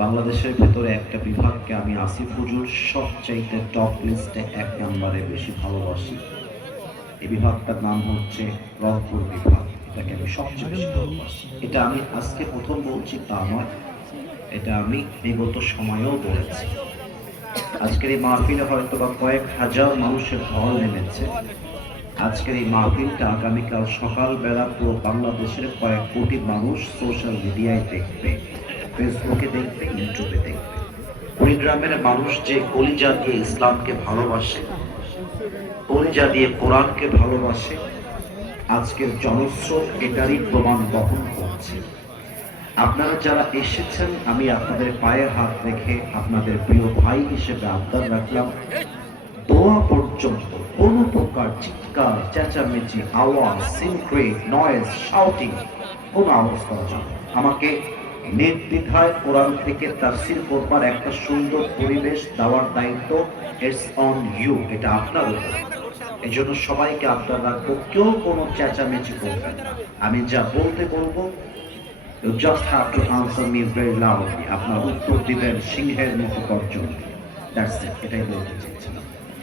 বাংলাদেশের ভেতরে একটা বিভাগকে আমি আসিফ হুজুর সবচাইতে টপ লিস্টে ১ নম্বরে বেশি ভালোবাসি। এই বিভাগটার নাম হচ্ছে রংপুর বিভাগ। এটাকে আমি সবচেয়ে বেশি ভালোবাসি। এটা আমি আজকে প্রথম বলছি তা নয়, এটা আমি বিগত সময়েও বলেছি। আজকের এই মাহফিলে হয়তো বা কয়েক হাজার মানুষের ঢল নেমেছে। আজকের এই মাহফিলটা আগামীকাল সকালবেলা পুরো বাংলাদেশের কয়েক কোটি মানুষ সোশ্যাল মিডিয়ায় দেখবে, ফেসবুকে দেখবে, ইউটিউবে দেখবে। কুড়িগ্রামের মানুষ যে কলিজা দিয়ে ইসলামকে ভালোবাসে, কলিজা দিয়ে কোরআনকে ভালোবাসে, আজকের জনস্রোত এটারই প্রমাণ বহন করছে। আপনারা যারা এসেছেন, আমি আপনাদের পায়ে হাত রেখে আপনাদের প্রিয় ভাই হিসেবে আবদার রাখলাম, দোয়া পর্যন্ত কোনো প্রকার চিৎকার, চেঁচামেচি, আওয়াজ, সিনক্রেট, নয়েজ, শাউটিং কোনো আওয়াজ করা যাবে না। আমাকে নির্দ্বিধায় কোরআন থেকে তাফসীর করবার একটা সুন্দর পরিবেশ দেওয়ার দায়িত্ব ইটস অন ইউ, এটা আপনার উপর। এই জন্য সবাইকে আবদার রাখবো, কেউ কোনো চেঁচামেচি করবেন না। আমি যা বলতে বলবো, you just have to answer me very loudly. আপনার উত্তর দিবেন সিংহের মতো গর্জন দিয়ে। দ্যাটস ইট, এটাই বলতে চেয়েছিলাম।